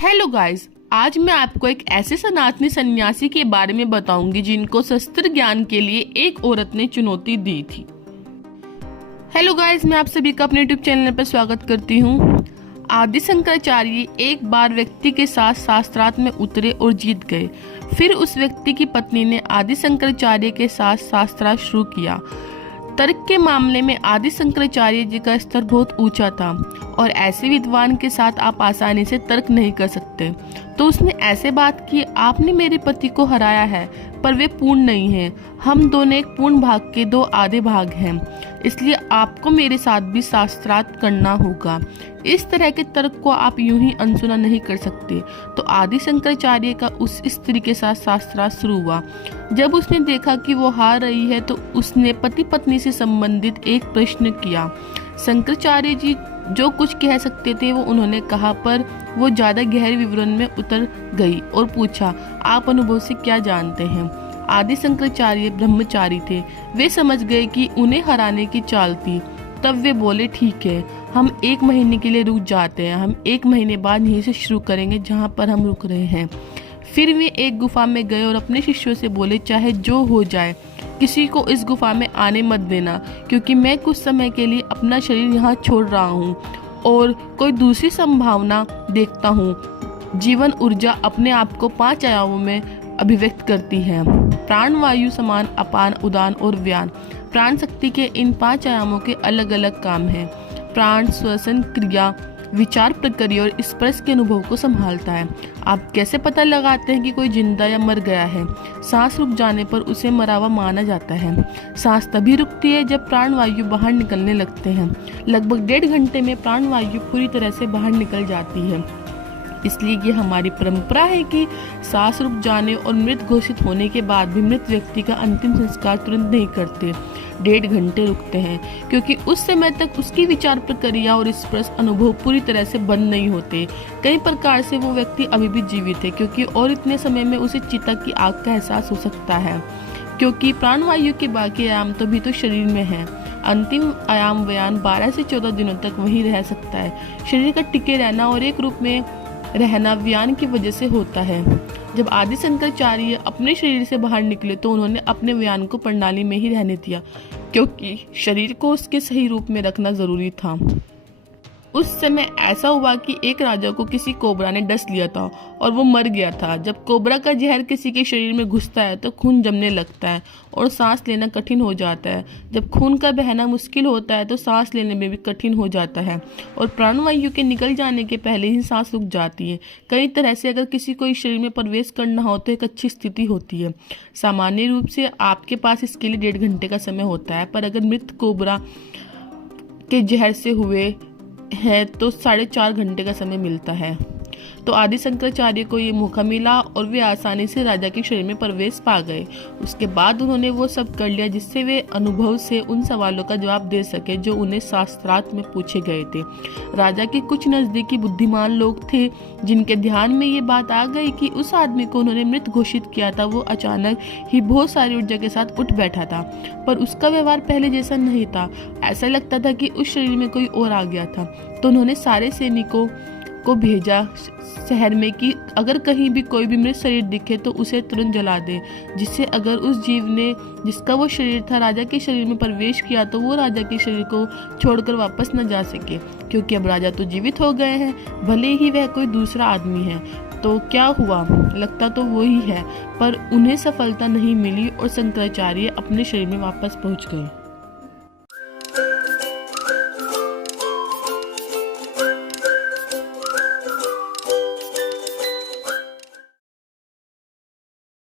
Hello guys, आज मैं आपको एक ऐसे सनातनी सन्यासी के बारे में बताऊंगी जिनको शस्त्र ज्ञान के लिए एक औरत ने चुनौती दी थी। हेलो गाइस, मैं आप सभी का अपने यूट्यूब चैनल पर स्वागत करती हूँ। आदि शंकराचार्य एक बार व्यक्ति के साथ शास्त्रार्थ में उतरे और जीत गए। फिर उस व्यक्ति की पत्नी ने आदि शंकराचार्य के साथ शास्त्रार्थ शुरू किया। तर्क के मामले में आदि शंकराचार्य जी का स्तर बहुत ऊंचा था और ऐसे विद्वान के साथ आप आसानी से तर्क नहीं कर सकते। तो उसने ऐसे बात की, आपने मेरे पति को हराया है पर वे पूर्ण नहीं हैं। हम दोनों एक पूर्ण भाग के दो आधे भाग हैं, इसलिए आपको मेरे साथ भी शास्त्रार्थ करना होगा। इस तरह के तर्क को आप यूं ही अनसुना नहीं कर सकते। तो आदि शंकराचार्य का उस स्त्री के साथ शास्त्रार्थ शुरू हुआ। जब उसने देखा कि वो हार रही है तो उसने पति पत्नी से संबंधित एक प्रश्न किया। शंकराचार्य जी जो कुछ कह सकते थे वो उन्होंने कहा, पर वो ज्यादा गहरे विवरण में उतर गई और पूछा, आप अनुभव से क्या जानते हैं? आदि शंकराचार्य ब्रह्मचारी थे। वे समझ गए कि उन्हें हराने की चाल थी। तब वे बोले, ठीक है, हम 1 महीने के लिए रुक जाते हैं। हम 1 महीने बाद यहीं से शुरू करेंगे जहाँ पर हम रुक रहे हैं। फिर वे एक गुफा में गए और अपने शिष्यों से बोले, चाहे जो हो जाए किसी को इस गुफा में आने मत देना, क्योंकि मैं कुछ समय के लिए अपना शरीर यहाँ छोड़ रहा हूँ और कोई दूसरी संभावना देखता हूँ। जीवन ऊर्जा अपने आप को 5 आयामों में अभिव्यक्त करती है। प्राण, वायु, समान, अपान, उदान और व्यान। प्राण शक्ति के इन 5 आयामों के अलग अलग काम हैं। प्राण श्वसन क्रिया, विचार प्रक्रिया और स्पर्श के अनुभव को संभालता है। आप कैसे पता लगाते हैं कि कोई जिंदा या मर गया है? सांस रुक जाने पर उसे मरा हुआ माना जाता है। सांस तभी रुकती है जब प्राण वायु बाहर निकलने लगते हैं। लगभग 1.5 घंटे में प्राण वायु पूरी तरह से बाहर निकल जाती है। इसलिए ये हमारी परंपरा है कि सांस रुक जाने और मृत घोषित होने के बाद भी मृत व्यक्ति का अंतिम संस्कार तुरंत नहीं करते। 1.5 घंटे रुकते हैं, क्योंकि उस समय तक उसकी विचार प्रक्रिया और स्पर्श अनुभव पूरी तरह से बंद नहीं होते। कई प्रकार से वो व्यक्ति अभी भी जीवित है, क्योंकि और इतने समय में उसे चिता की आग का एहसास हो सकता है, क्योंकि प्राणवायु के बाकी आयाम तो भी तो शरीर में है। अंतिम आयाम व्यान 12 से 14 दिनों तक वहीं रह सकता है। शरीर का टिके रहना और एक रूप में रहना व्यान की वजह से होता है। जब आदि शंकराचार्य अपने शरीर से बाहर निकले तो उन्होंने अपने व्यान को प्रणाली में ही रहने दिया, क्योंकि शरीर को उसके सही रूप में रखना जरूरी था। उस समय ऐसा हुआ कि एक राजा को किसी कोबरा ने डस लिया था और वो मर गया था। जब कोबरा का जहर किसी के शरीर में घुसता है तो खून जमने लगता है और सांस लेना कठिन हो जाता है। जब खून का बहना मुश्किल होता है तो सांस लेने में भी कठिन हो जाता है और प्राणवायु के निकल जाने के पहले ही सांस रुक जाती है। कई तरह से अगर किसी को इस शरीर में प्रवेश करना हो तो एक अच्छी स्थिति होती है। सामान्य रूप से आपके पास इसके लिए 1.5 घंटे का समय होता है, पर अगर मृत कोबरा के जहर से हुए है तो 4.5 घंटे का समय मिलता है। तो आदि शंकराचार्य को ये मौका मिला और वे आसानी से राजा के शरीर में प्रवेश पा गए। उसके बाद उन्होंने वो सब कर लिया जिससे वे अनुभव से उन सवालों का जवाब दे सके जो उन्हें शास्त्रार्थ में पूछे गए थे। राजा के कुछ नजदीकी बुद्धिमान लोग थे जिनके ध्यान में ये बात आ गई कि उस आदमी को उन्होंने मृत घोषित किया था वो अचानक ही बहुत सारी ऊर्जा के साथ उठ बैठा था, पर उसका व्यवहार पहले जैसा नहीं था। ऐसा लगता था कि उस शरीर में कोई और आ गया था। तो उन्होंने सारे सैनिकों को भेजा शहर में कि अगर कहीं भी कोई भी मृत शरीर दिखे तो उसे तुरंत जला दे, जिससे अगर उस जीव ने जिसका वो शरीर था राजा के शरीर में प्रवेश किया तो वो राजा के शरीर को छोड़कर वापस न जा सके, क्योंकि अब राजा तो जीवित हो गए हैं, भले ही वह कोई दूसरा आदमी है। तो क्या हुआ, लगता तो वही है, पर उन्हें सफलता नहीं मिली और शंकराचार्य अपने शरीर में वापस पहुंच गए।